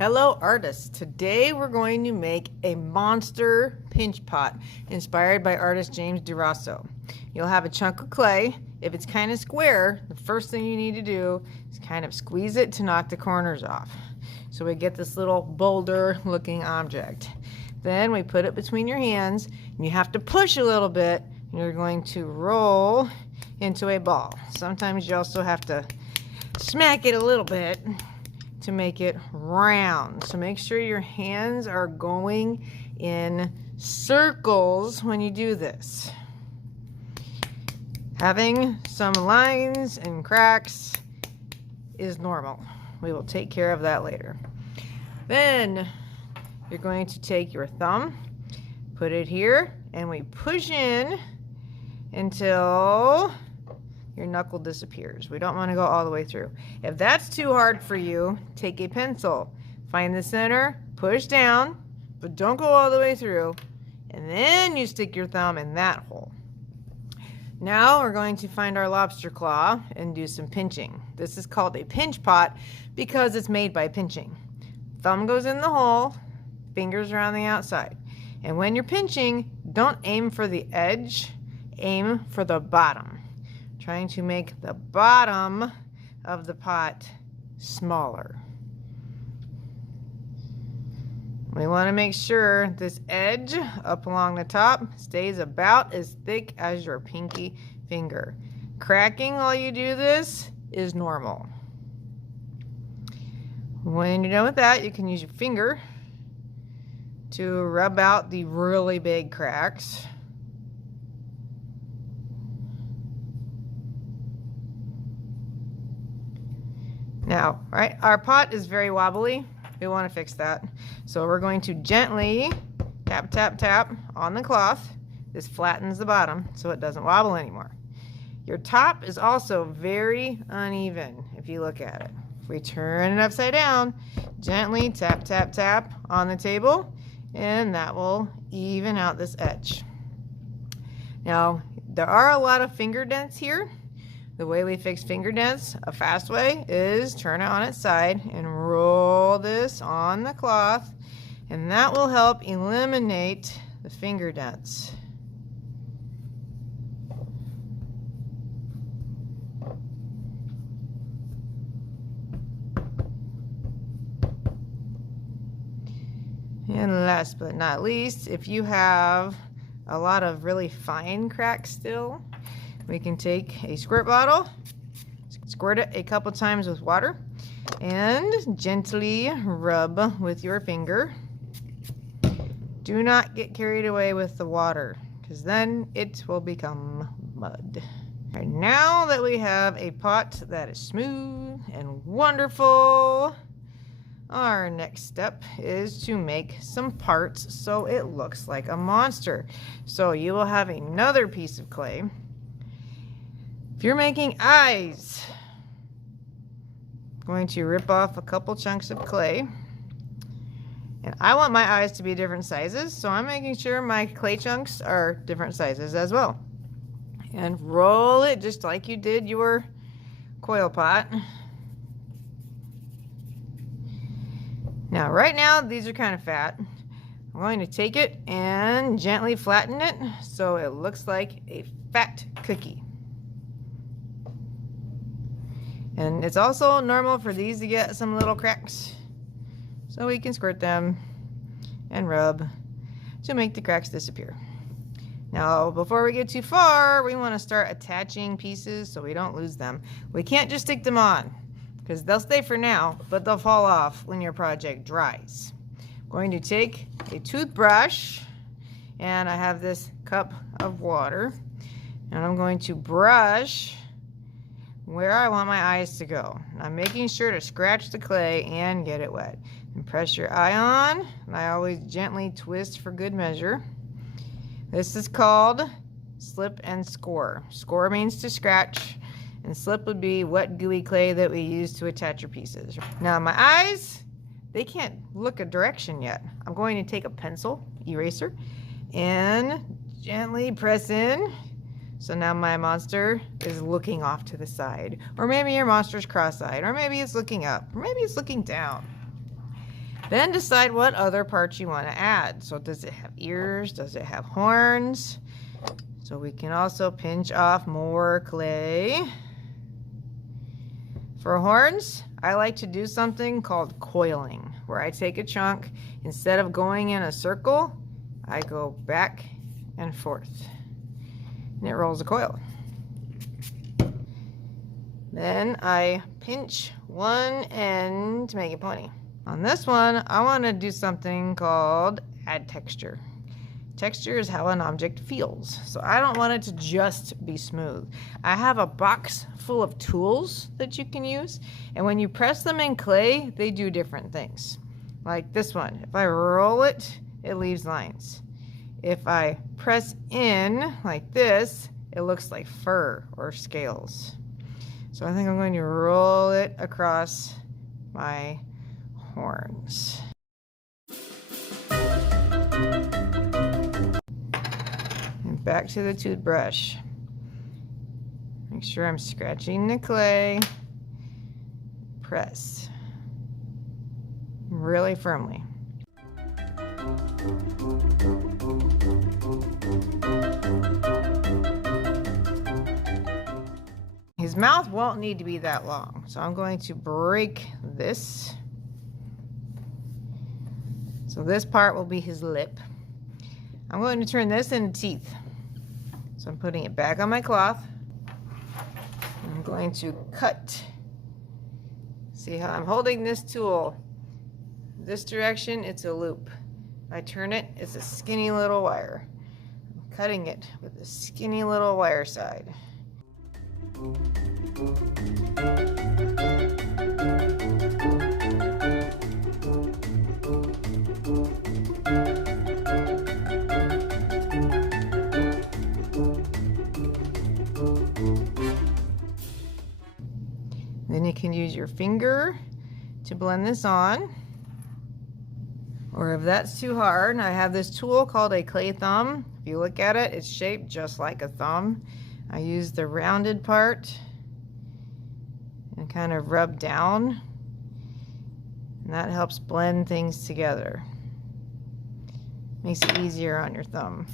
Hello artists, today we're going to make a monster pinch pot inspired by artist James DeRosso. You'll have a chunk of clay. If it's kind of square, the first thing you need to do is kind of squeeze it to knock the corners off. So we get this little boulder looking object. Then we put it between your hands and you have to push a little bit and you're going to roll into a ball. Sometimes you also have to smack it a little bit to make it round. So make sure your hands are going in circles when you do this. Having some lines and cracks is normal. We will take care of that later. Then you're going to take your thumb, put it here, and we push in until your knuckle disappears. We don't want to go all the way through. If that's too hard for you, take a pencil, find the center, push down, but don't go all the way through, and then you stick your thumb in that hole. Now we're going to find our lobster claw and do some pinching. This is called a pinch pot because it's made by pinching. Thumb goes in the hole, fingers are on the outside. And when you're pinching, don't aim for the edge, aim for the bottom. Trying to make the bottom of the pot smaller. We want to make sure this edge up along the top stays about as thick as your pinky finger. Cracking while you do this is normal. When you're done with that, you can use your finger to rub out the really big cracks. Now, right, our pot is very wobbly. We want to fix that. So we're going to gently tap, tap, tap on the cloth. This flattens the bottom so it doesn't wobble anymore. Your top is also very uneven if you look at it. If we turn it upside down, gently tap, tap, tap on the table, and that will even out this edge. Now, there are a lot of finger dents here. The way we fix finger dents, a fast way, is turn it on its side and roll this on the cloth, and that will help eliminate the finger dents. And last but not least, if you have a lot of really fine cracks still, we can take a squirt bottle, squirt it a couple times with water, and gently rub with your finger. Do not get carried away with the water, because then it will become mud. All right, now that we have a pot that is smooth and wonderful, our next step is to make some parts so it looks like a monster. So you will have another piece of clay. If you're making eyes, I'm going to rip off a couple chunks of clay. And I want my eyes to be different sizes, so I'm making sure my clay chunks are different sizes as well. And roll it just like you did your coil pot. Now, right now, these are kind of fat. I'm going to take it and gently flatten it so it looks like a fat cookie. And it's also normal for these to get some little cracks. So we can squirt them and rub to make the cracks disappear. Now, before we get too far, we want to start attaching pieces so we don't lose them. We can't just stick them on because they'll stay for now, but they'll fall off when your project dries. I'm going to take a toothbrush, and I have this cup of water, and I'm going to brush where I want my eyes to go. I'm making sure to scratch the clay and get it wet. And press your eye on, and I always gently twist for good measure. This is called slip and score. Score means to scratch, and slip would be wet gooey clay that we use to attach your pieces. Now my eyes, they can't look a direction yet. I'm going to take a pencil eraser and gently press in. So now my monster is looking off to the side. Or maybe your monster's cross-eyed. Or maybe it's looking up. Or maybe it's looking down. Then decide what other parts you want to add. So does it have ears? Does it have horns? So we can also pinch off more clay. For horns, I like to do something called coiling, where I take a chunk, instead of going in a circle, I go back and forth, and it rolls a coil. Then I pinch one end to make it pointy. On this one, I want to do something called add texture. Texture is how an object feels. So I don't want it to just be smooth. I have a box full of tools that you can use, and when you press them in clay, they do different things. Like this one, if I roll it, it leaves lines. If I press in like this, it looks like fur or scales. So I think I'm going to roll it across my horns. And back to the toothbrush. Make sure I'm scratching the clay. Press really firmly. His mouth won't need to be that long, so I'm going to break this. So this part will be his lip. I'm going to turn this into teeth. So I'm putting it back on my cloth. I'm going to cut. See how I'm holding this tool? This direction, it's a loop. If I turn it, it's a skinny little wire. I'm cutting it with a skinny little wire side. Then you can use your finger to blend this on. Or if that's too hard, I have this tool called a clay thumb. If you look at it, it's shaped just like a thumb. I use the rounded part and kind of rub down, and that helps blend things together. Makes it easier on your thumb.